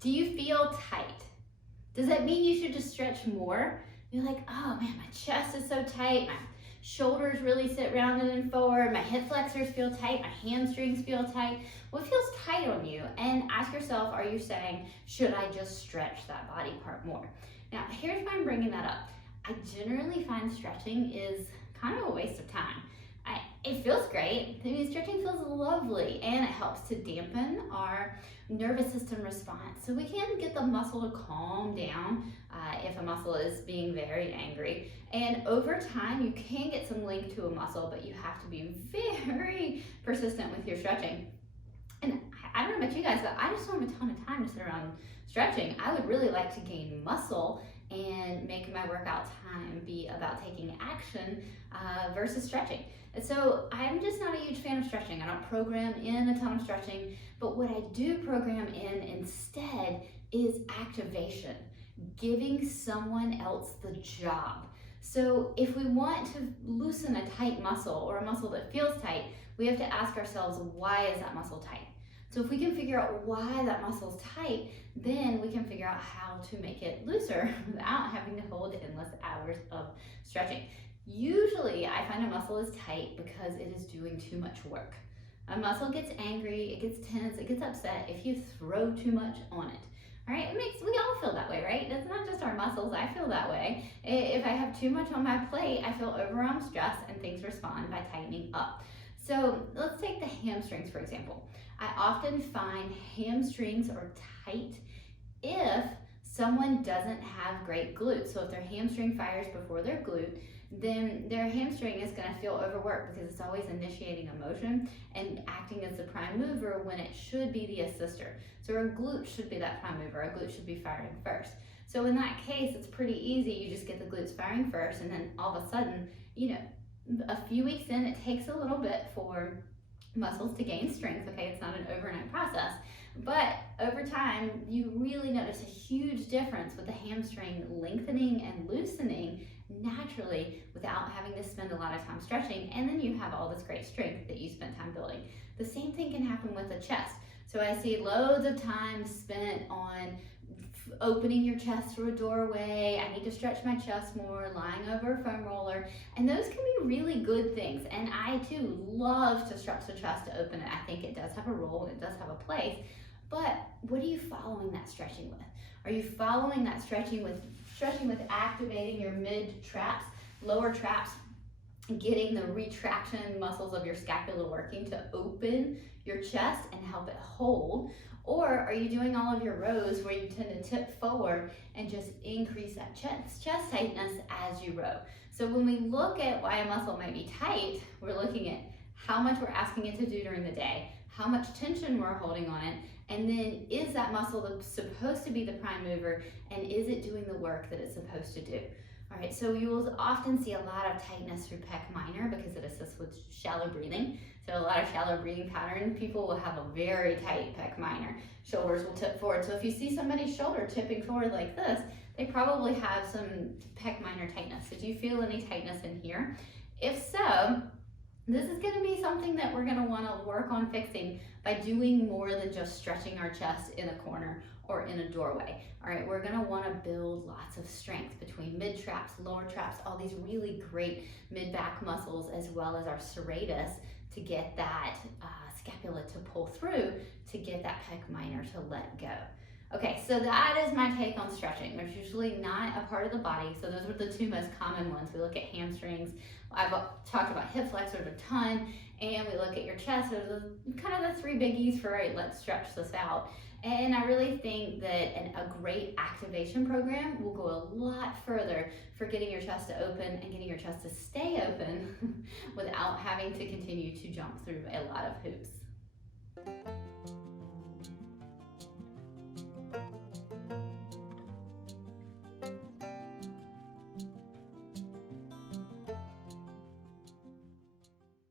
Do you feel tight? Does that mean you should just stretch more? You're like, oh man, my chest is so tight, my shoulders really sit rounded and forward, my hip flexors feel tight, my hamstrings feel tight. What feels tight on you? And ask yourself, are you saying, should I just stretch that body part more? Now, here's why I'm bringing that up. I generally find stretching is kind of a waste of time. It feels great. I mean, stretching feels lovely, and it helps to dampen our nervous system response so we can get the muscle to calm down if a muscle is being very angry. And over time, you can get some length to a muscle, but you have to be very persistent with your stretching. And I don't know about you guys, but I just don't have a ton of time to sit around stretching. I would really like to gain muscle and make my workout time be about taking action versus stretching. And so I'm just not a huge fan of stretching. I don't program in a ton of stretching, but what I do program in instead is activation, giving someone else the job. So if we want to loosen a tight muscle or a muscle that feels tight, we have to ask ourselves, why is that muscle tight? So if we can figure out why that muscle's tight, then we can figure out how to make it looser without having to hold endless hours of stretching. Usually I find a muscle is tight because it is doing too much work. A muscle gets angry, it gets tense, it gets upset if you throw too much on it. All right, we all feel that way, right? It's not just our muscles, I feel that way. If I have too much on my plate, I feel overwhelmed, stressed, and things respond by tightening up. So let's take the hamstrings, for example. I often find hamstrings are tight if someone doesn't have great glutes. So if their hamstring fires before their glute, then their hamstring is going to feel overworked because it's always initiating a motion and acting as the prime mover when it should be the assister. So our glute should be that prime mover. Our glute should be firing first. So in that case, it's pretty easy. You just get the glutes firing first, and then all of a sudden, a few weeks in, it takes a little bit for muscles to gain strength. Okay, it's not an overnight process, but over time, you really notice a huge difference with the hamstring lengthening and loosening naturally without having to spend a lot of time stretching, and then you have all this great strength that you spent time building. The same thing can happen with the chest. So I see loads of time spent on opening your chest through a doorway. I need to stretch my chest more, lying over a foam roller, and those can be really good things. And I too love to stretch the chest to open it. I think it does have a role, it does have a place. But what are you following that stretching with? Are you following that stretching with activating your mid traps, lower traps, getting the retraction muscles of your scapula working to open your chest and help it hold? Or are you doing all of your rows where you tend to tip forward and just increase that chest tightness as you row? So when we look at why a muscle might be tight, we're looking at how much we're asking it to do during the day, how much tension we're holding on it, and then is that muscle supposed to be the prime mover, and is it doing the work that it's supposed to do? All right, so you will often see a lot of tightness through pec minor because it assists with shallow breathing. So a lot of shallow breathing pattern, people will have a very tight pec minor. Shoulders will tip forward. So if you see somebody's shoulder tipping forward like this, they probably have some pec minor tightness. So do you feel any tightness in here? If so, this is going to be something that we're going to want to work on fixing by doing more than just stretching our chest in a corner or in a doorway. All right, we're gonna wanna build lots of strength between mid traps, lower traps, all these really great mid-back muscles, as well as our serratus to get that scapula to pull through, to get that pec minor to let go. Okay, so that is my take on stretching. There's usually not a part of the body, so those were the two most common ones. We look at hamstrings, I've talked about hip flexors a ton, and we look at your chest. Those are kind of the three biggies for, right, let's stretch this out. And I really think that a great activation program will go a lot further for getting your chest to open and getting your chest to stay open without having to continue to jump through a lot of hoops.